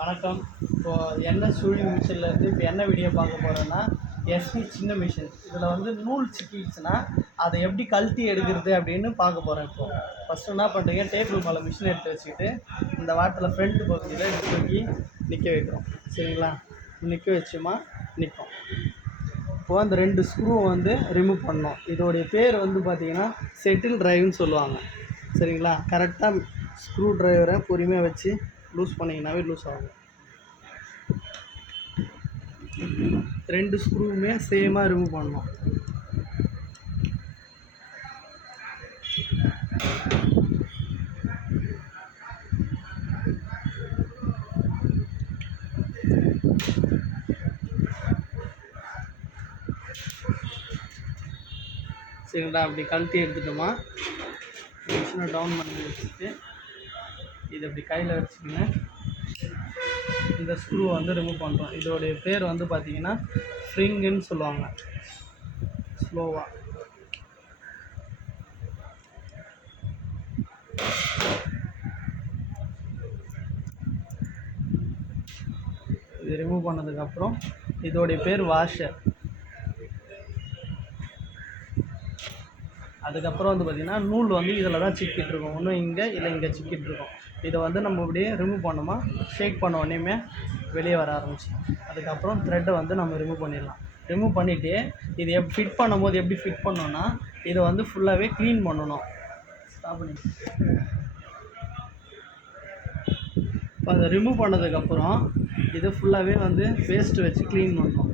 வணக்கம். இப்போது எண்ணெய் சுழி மிஷின்லேருந்து இப்போ என்ன வீடியோ பார்க்க போகிறோன்னா, எஸ்பி சின்ன மிஷின். இதில் வந்து நூல் சிக்கிடுச்சுன்னா அதை எப்படி கழட்டி எடுக்கிறது அப்படின்னு பார்க்க போகிறேன். இப்போது ஃபஸ்ட்டு என்ன பண்ணுறீங்க, டேபிள் மேலே மிஷின் எடுத்து வச்சுக்கிட்டு இந்த வாட்டில் ஃப்ரண்ட் பகுதியில் தூக்கி நிற்க வைக்கிறோம். சரிங்களா? நிற்க வச்சுமா நிற்கும். இப்போது அந்த 2 ஸ்க்ரூவை வந்து ரிமூவ் பண்ணோம். இதோடைய பேர் வந்து பார்த்திங்கன்னா செட்டில் ட்ரைவ்னு சொல்லுவாங்க. சரிங்களா? கரெக்டாக ஸ்க்ரூ ட்ரைவரை பொறுமையாக வச்சு லூஸ் பண்ணிங்கனாவே லூஸ் ஆகும். 2 ஸ்க்ரூவுமே சேமாக ரிமூவ் பண்ணணும். சரிங்களா? அப்படி கழட்டி எடுத்துட்டோமா, மிஷினை டவுன் பண்ணி வச்சுட்டு இதை அப்படி கையில் வச்சுக்கின்னு இந்த ஸ்க்ரூவை வந்து ரிமூவ் பண்ணுறோம். இதோடைய பேர் வந்து பார்த்திங்கன்னா ஸ்ப்ரிங்குன்னு சொல்லுவாங்க. ஸ்லோவாக இது ரிமூவ் பண்ணதுக்கப்புறம் இதோடைய பேர் வாஷர். அதுக்கப்புறம் வந்து பார்த்திங்கன்னா நூல் வந்து இதில் தான் சிக்கிட்டு இருக்கும். ஒன்றும் இங்கே இல்லை இங்கே சிக்கிட்டு இருக்கும். இதை வந்து நம்ம இப்படியே ரிமூவ் பண்ணோமா, ஷேக் பண்ண உடனேயுமே வெளியே வர ஆரம்பிச்சு. அதுக்கப்புறம் த்ரெட்டை வந்து நம்ம ரிமூவ் பண்ணிடலாம். ரிமூவ் பண்ணிவிட்டு இது ஃபிட் பண்ணும்போது எப்படி ஃபிட் பண்ணோன்னா, இதை வந்து ஃபுல்லாகவே க்ளீன் பண்ணணும். ஸ்டாப் பண்ணி இப்போ அதை ரிமூவ் பண்ணதுக்கப்புறம் இதை ஃபுல்லாகவே வந்து பேஸ்ட்டு வச்சு க்ளீன் பண்ணணும்.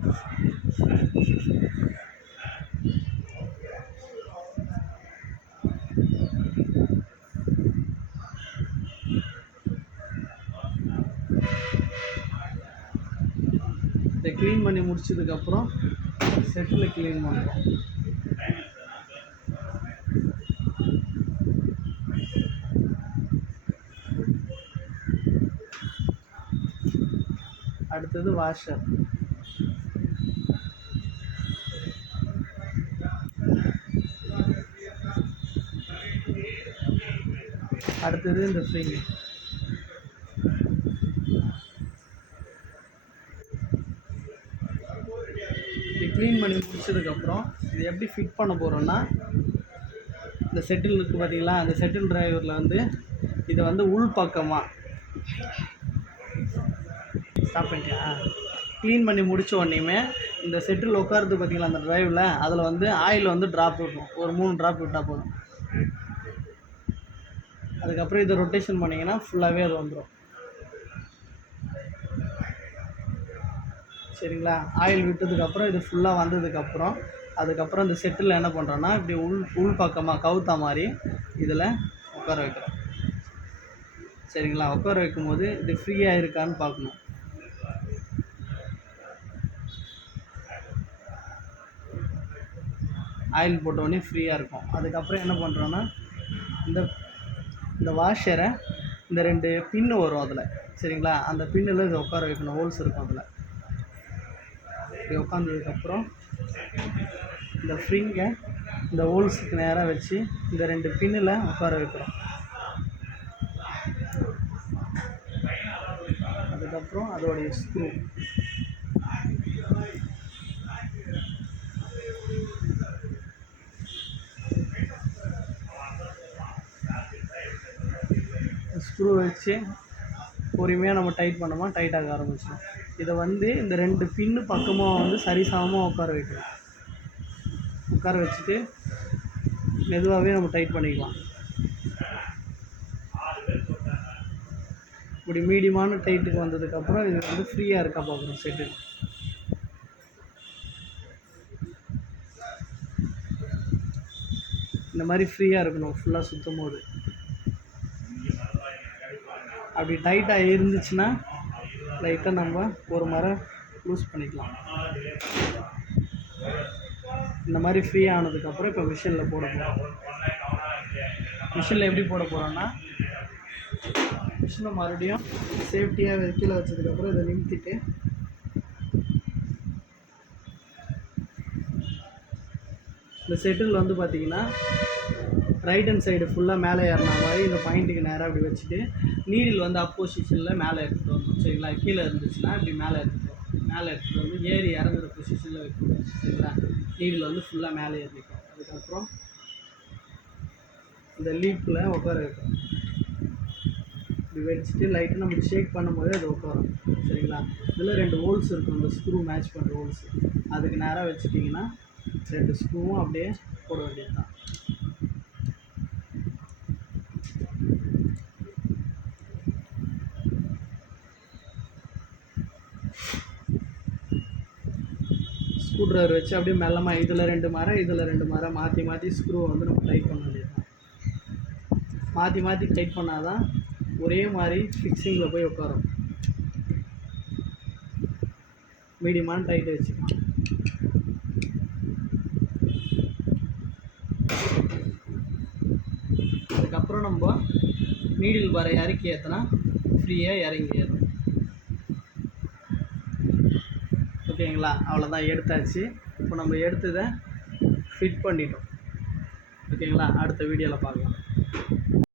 இதை க்ளீன் பண்ணி முடிச்சதுக்கப்புறம் செட்டில் க்ளீன் பண்ணுறோம். அடுத்தது வாஷர். அடுத்தது இந்த ஸ்ப்ரிங். இது க்ளீன் பண்ணி முடிச்சதுக்கப்புறம் இது எப்படி ஃபிட் பண்ண போகிறோன்னா, இந்த செட்டில் இருக்குது பார்த்தீங்களா, அந்த செட்டில் டிரைவரில் வந்து இதை வந்து உள்பக்கமாக ஸ்டாப் பண்ணிக்கலாம். க்ளீன் பண்ணி முடித்த உடனேயுமே இந்த செட்டில் உட்காருது பார்த்தீங்களா அந்த டிரைவில், அதில் வந்து ஆயில் வந்து ட்ராப் விடணும். ஒரு 3 ட்ராப் விட்டால் போதும். அதுக்கப்புறம் இதை ரொட்டேஷன் பண்ணிங்கன்னா ஃபுல்லாகவே அது வந்துடும். சரிங்களா? ஆயில் விட்டதுக்கப்புறம் இது ஃபுல்லாக வந்ததுக்கப்புறம் அதுக்கப்புறம் இந்த செட்டில் என்ன பண்ணுறோன்னா, இப்படி உள் பக்கமாக கவுத்தா மாதிரி இதில் உட்கார வைக்கிறோம். சரிங்களா? உட்கார வைக்கும்போது இது ஃப்ரீயாக இருக்கான்னு பார்க்கணும். ஆயில் போட்டோடனே ஃப்ரீயாக இருக்கும். அதுக்கப்புறம் என்ன பண்ணுறோன்னா, இந்த வாஷரை இந்த 2 பின்னு வரும் அதில். சரிங்களா? அந்த பின்னில் இதை உட்கார வைக்கணும். ஹோல்ஸ் இருக்கும் அதில். இப்படி உட்காந்ததுக்கப்புறம் இந்த ஃப்ரிங்கை இந்த ஹோல்ஸுக்கு நேராக வச்சு இந்த 2 பின்னில் உட்கார வைக்கிறோம். அதுக்கப்புறம் அதோடைய ஸ்க்ரூ வச்சு பொறுமையாக நம்ம டைட் பண்ணோமா டைட் ஆக ஆரம்பிச்சிடும். இதை வந்து இந்த 2 பின்னு பக்கமாக வந்து சரிசமமாக உட்கார வைக்கணும். உட்கார வச்சுட்டு மெதுவாகவே நம்ம டைட் பண்ணிக்கலாம். இப்படி மீடியமான டைட்டுக்கு வந்ததுக்கப்புறம் இது வந்து ஃப்ரீயாக இருக்கா பார்க்குறோம் செட்டு. இந்த மாதிரி ஃப்ரீயாக இருக்கணும் ஃபுல்லாக சுற்றும் போது. அப்படி டைட்டாக இருந்துச்சுன்னா லைட்டாக நம்ம ஒரு முறை லூஸ் பண்ணிக்கலாம். இந்த மாதிரி ஃப்ரீ ஆனதுக்கப்புறம் இப்போ மிஷினில் போட போகிறோம். மிஷினில் எப்படி போட போகிறோன்னா, மிஷினை மறுபடியும் சேஃப்டியாக கீழே வச்சதுக்கப்புறம் இதை நிறுத்திட்டு இந்த செட்டில் வந்து பார்த்திங்கன்னா ரைட் ஹேண்ட் சைடு ஃபுல்லாக மேலே ஏறின மாதிரி இந்த பாயிண்ட்டுக்கு நேராக அப்படி வச்சுட்டு நீடில் வந்து அப்போசிஷனில் மேலே எடுத்துகிட்டு வரணும் சரிங்களா. கீழே இருந்துச்சுன்னா இப்படி மேலே எடுத்துகிட்டு வந்து ஏறி இறங்குற பொசிஷனில் வைக்கணும் சரிங்களா. நீடில் வந்து ஃபுல்லாக மேலே ஏறிக்கும். அதுக்கப்புறம் இந்த லீப்பில் உட்கார வைக்கும். இப்படி வச்சுட்டு லைட்டாக நம்ம ஷேக் பண்ணும்போது அது உட்காரும் சரிங்களா. இதில் 2 ஹோல்ஸ் இருக்கும், இந்த ஸ்க்ரூ மேட்ச் பண்ணுற ஹோல்ஸ். அதுக்கு நேராக வச்சுட்டிங்கன்னா 2 ஸ்க்ரூவும் அப்படியே போட வேண்டியது தான். ஸ்க்ரூ ட்ரைவர் வச்சு அப்படியே மெல்லமாக இதில் 2 மரம் இதில் 2 மரம் மாற்றி மாற்றி ஸ்க்ரூவை வந்து நம்ம டைட் பண்ண வேண்டியது தான். மாற்றி டைட் பண்ணால் தான் ஒரே மாதிரி ஃபிக்ஸிங்கில் போய் உட்காரும். மீடியமான டைட் வச்சுக்கலாம். அதுக்கப்புறம் நம்ம நீடில் வர இறக்கி ஏற்றினா ஃப்ரீயாக இறங்கி ஏறும். ஓகேங்களா. அவ்வளோதான், எடுத்தாச்சு. இப்போ நம்ம எடுத்ததை ஃபிட் பண்ணிட்டோம். ஓகேங்களா. அடுத்த வீடியோவில் பார்க்கலாம்.